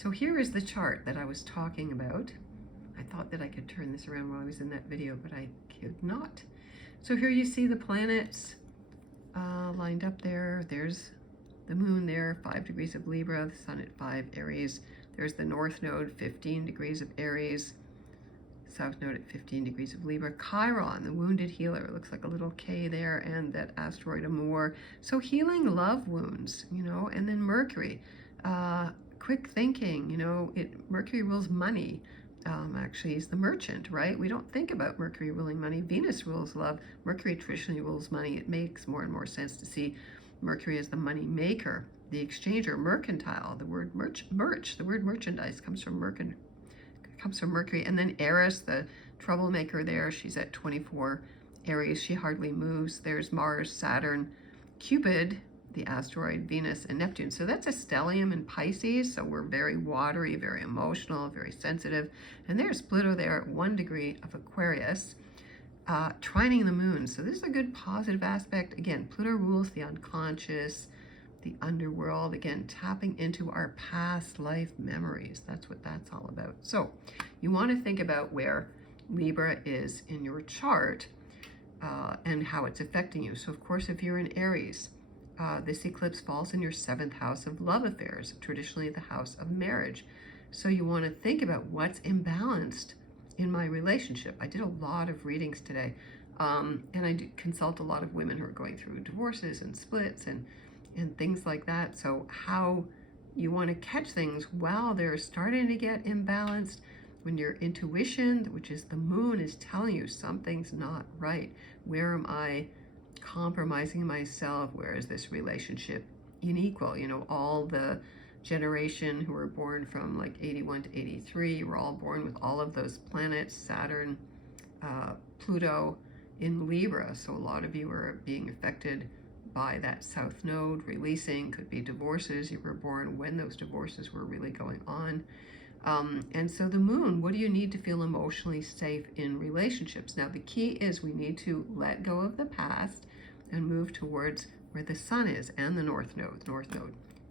So here is the chart that I was talking about. I thought that I could turn this around while I was in that video, but I could not. So here you see the planets lined up there. There's the moon there, 5 degrees of Libra, the sun at 5 Aries. There's the north node, 15 degrees of Aries, south node at 15 degrees of Libra. Chiron, the wounded healer, it looks like a little K there, and that asteroid Amor. So healing love wounds, you know, and then Mercury, quick thinking, you know, Mercury rules money. Actually, he's the merchant, right? We don't think about Mercury ruling money. Venus rules love. Mercury traditionally rules money. It makes more and more sense to see Mercury as the money maker, the exchanger, mercantile. The word merch, the word merchandise comes from Mercury. And then Eris, the troublemaker there, she's at 24 Aries. She hardly moves. There's Mars, Saturn, Cupid, the asteroid, Venus, and Neptune. So that's a stellium in Pisces. So we're very watery, very emotional, very sensitive. And there's Pluto there at 1 degree of Aquarius, trining the moon. So this is a good positive aspect. Again, Pluto rules the unconscious, the underworld, again, tapping into our past life memories. That's what that's all about. So you want to think about where Libra is in your chart and how it's affecting you. So of course, if you're in Aries, this eclipse falls in your 7th house of love affairs, traditionally the house of marriage. So you want to think about what's imbalanced in my relationship. I did a lot of readings today, and I consult a lot of women who are going through divorces and splits and things like that. So how you want to catch things while they're starting to get imbalanced, when your intuition, which is the moon, is telling you something's not right. Where am I compromising myself? Where is this relationship unequal? You know, all the generation who were born from like 81 to 83 were all born with all of those planets, Saturn, Pluto in Libra. So a lot of you are being affected by that south node releasing. Could be divorces. You were born when those divorces were really going on. And so the moon, what do you need to feel emotionally safe in relationships? Now, the key is we need to let go of the past and move towards where the sun is and the north node,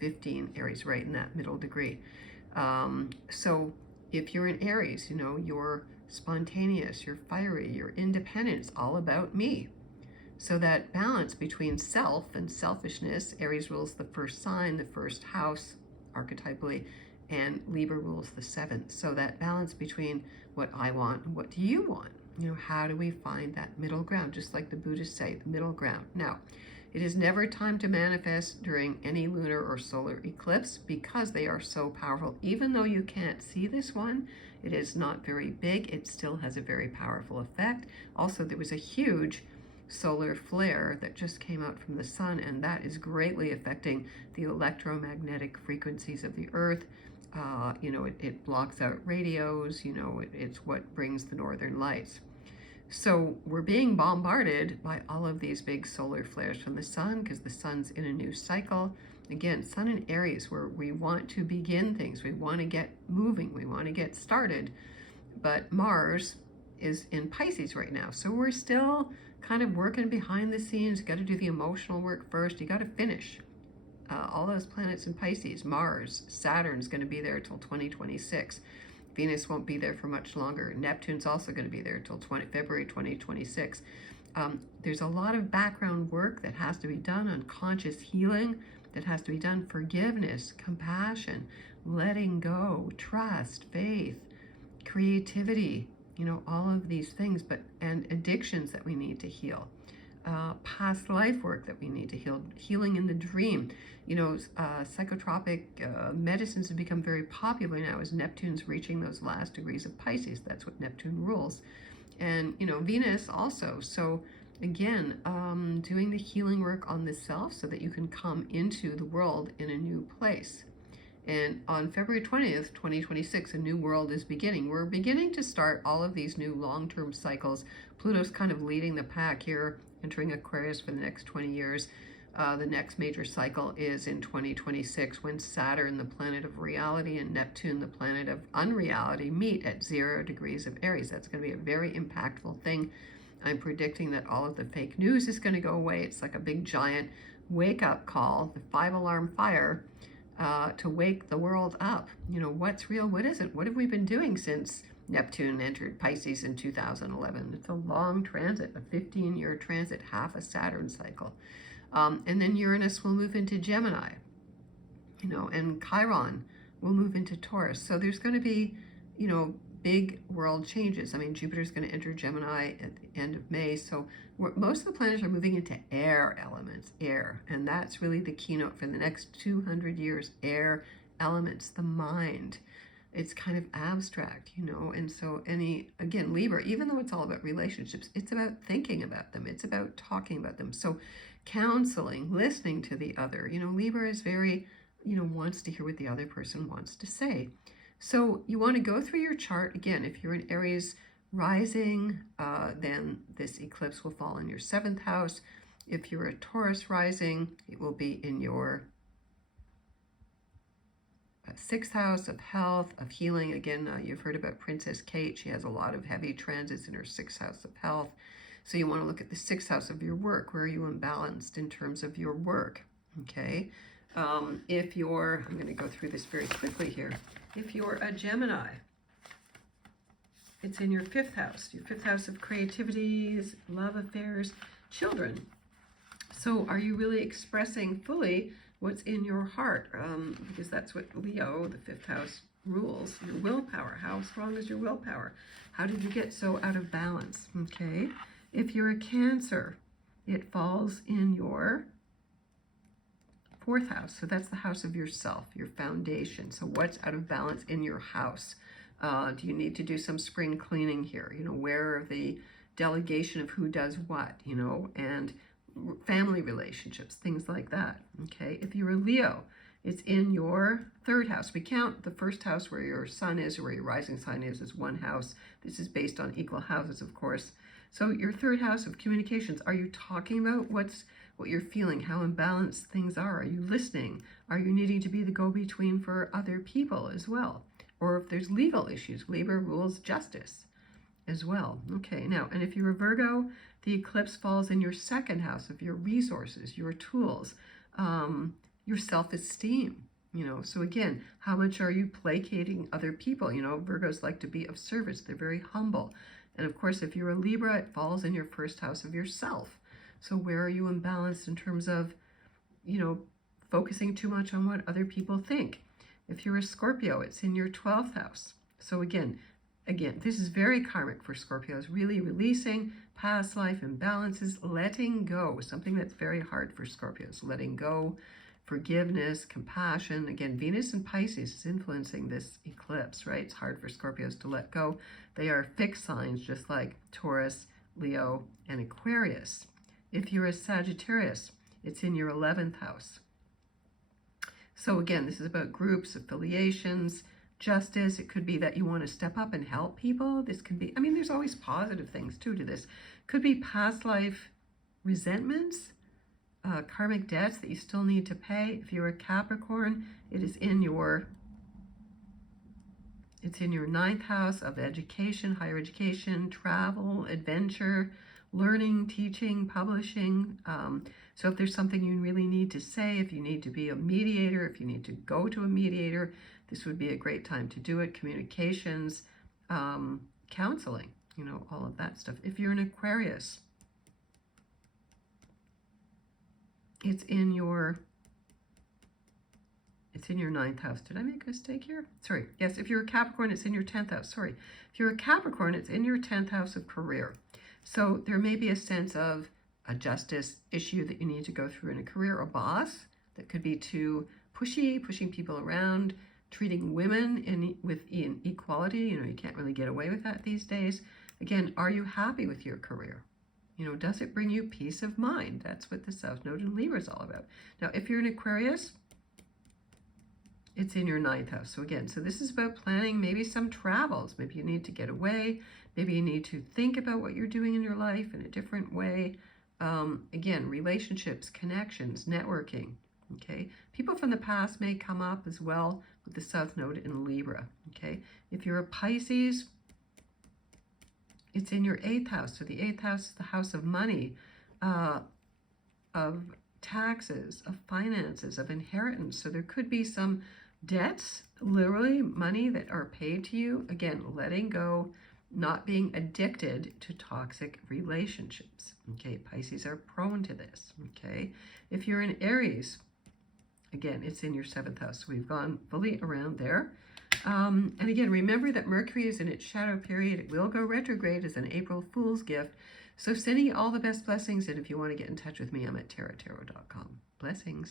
15 Aries, right in that middle degree. So if you're in Aries, you know, you're spontaneous, you're fiery, you're independent, it's all about me. So that balance between self and selfishness, Aries rules the first sign, the first house, archetypally, and Libra rules the 7th. So that balance between what I want and what do you want? You know, how do we find that middle ground? Just like the Buddhists say, the middle ground. Now, it is never time to manifest during any lunar or solar eclipse because they are so powerful. Even though you can't see this one, it is not very big. It still has a very powerful effect. Also, there was a huge solar flare that just came out from the sun, and that is greatly affecting the electromagnetic frequencies of the earth. You know, it blocks out radios, you know, it's what brings the northern lights. So we're being bombarded by all of these big solar flares from the sun because the sun's in a new cycle. Again, sun in Aries, where we want to begin things, we want to get moving, we want to get started. But Mars is in Pisces right now. So we're still kind of working behind the scenes. You got to do the emotional work first. You got to finish. All those planets in Pisces, Mars, Saturn's going to be there till 2026. Venus won't be there for much longer. Neptune's also going to be there till February 2026. There's a lot of background work that has to be done on conscious healing, that has to be done, forgiveness, compassion, letting go, trust, faith, creativity, you know, all of these things, and addictions that we need to heal. Past life work that we need to heal, healing in the dream. You know, psychotropic medicines have become very popular now as Neptune's reaching those last degrees of Pisces. That's what Neptune rules. And, you know, Venus also. So again, doing the healing work on the self so that you can come into the world in a new place. And on February 20th, 2026, a new world is beginning. We're beginning to start all of these new long-term cycles. Pluto's kind of leading the pack here, entering Aquarius for the next 20 years. The next major cycle is in 2026 when Saturn, the planet of reality, and Neptune, the planet of unreality, meet at 0 degrees of Aries. That's going to be a very impactful thing. I'm predicting that all of the fake news is going to go away. It's like a big giant wake-up call, the 5-alarm fire. to wake the world up. You know, what's real, what isn't? What have we been doing since Neptune entered Pisces in 2011? It's a long transit, a 15-year transit, half a Saturn cycle. And then Uranus will move into Gemini, you know, and Chiron will move into Taurus. So there's going to be, you know, big world changes. I mean, Jupiter's going to enter Gemini at the end of May. So most of the planets are moving into air elements, air. And that's really the keynote for the next 200 years, air elements, the mind. It's kind of abstract, you know. And so again, Libra, even though it's all about relationships, it's about thinking about them. It's about talking about them. So counseling, listening to the other, you know, Libra is very, you know, wants to hear what the other person wants to say. So you want to go through your chart. Again, if you're in Aries rising, then this eclipse will fall in your 7th house. If you're a Taurus rising, it will be in your 6th house of health, of healing. Again, you've heard about Princess Kate. She has a lot of heavy transits in her 6th house of health. So you want to look at the 6th house of your work. Where are you imbalanced in terms of your work? Okay. If you're, I'm going to go through this very quickly here. If you're a Gemini, it's in your 5th house, your 5th house of creativity, love affairs, children. So are you really expressing fully what's in your heart? Because that's what Leo, the 5th house, rules, your willpower. How strong is your willpower? How did you get so out of balance? Okay. If you're a Cancer, it falls in your 4th house. So that's the house of yourself, your foundation. So what's out of balance in your house? Do you need to do some spring cleaning here? You know, where are the delegation of who does what, you know, and family relationships, things like that. Okay. If you're a Leo, it's in your 3rd house. We count the 1st house where your sun is or where your rising sign is one house. This is based on equal houses, of course. So your 3rd house of communications, are you talking about what you're feeling, how imbalanced things are? Are you listening? Are you needing to be the go-between for other people as well? Or if there's legal issues, Libra rules justice as well. Okay, now, and if you're a Virgo, the eclipse falls in your 2nd house of your resources, your tools, your self-esteem, you know. So again, how much are you placating other people? You know, Virgos like to be of service. They're very humble. And of course, if you're a Libra, it falls in your 1st house of yourself. So where are you imbalanced in terms of, you know, focusing too much on what other people think? If you're a Scorpio, it's in your 12th house. So again, this is very karmic for Scorpios, really releasing past life imbalances, letting go, something that's very hard for Scorpios, letting go, forgiveness, compassion. Again, Venus in Pisces is influencing this eclipse, right? It's hard for Scorpios to let go. They are fixed signs, just like Taurus, Leo, and Aquarius. If you're a Sagittarius, it's in your 11th house. So again, this is about groups, affiliations, justice. It could be that you want to step up and help people. This could be, I mean, there's always positive things too to this. Could be past life resentments, karmic debts that you still need to pay. If you're a Capricorn, it's in your 9th house of education, higher education, travel, adventure, learning, teaching, publishing. So if there's something you really need to say, if you need to be a mediator, if you need to go to a mediator, this would be a great time to do it. Communications, counseling, you know, all of that stuff. If you're an Aquarius, it's in your 9th house. Did I make a mistake here? Sorry. Yes, if you're a Capricorn, it's in your 10th house. Sorry. If you're a Capricorn, it's in your 10th house of career. So there may be a sense of a justice issue that you need to go through in a career, a boss that could be too pushy, pushing people around, treating women with inequality. You know, you can't really get away with that these days. Again, are you happy with your career? You know, does it bring you peace of mind? That's what the South Node in Libra is all about. Now, if you're an Aquarius, it's in your 9th house. So again, so this is about planning maybe some travels. Maybe you need to get away. Maybe you need to think about what you're doing in your life in a different way. Again, relationships, connections, networking. Okay, people from the past may come up as well with the South Node in Libra. Okay, if you're a Pisces, it's in your 8th house. So the 8th house is the house of money, of taxes, of finances, of inheritance. So there could be some debts, literally money that are paid to you. Again, letting go, not being addicted to toxic relationships. Okay, Pisces are prone to this. Okay, if you're in Aries, again, it's in your 7th house. So we've gone fully around there. And again, remember that Mercury is in its shadow period. It will go retrograde as an April Fool's gift. So sending you all the best blessings. And if you want to get in touch with me, I'm at tarottarot.com. Blessings.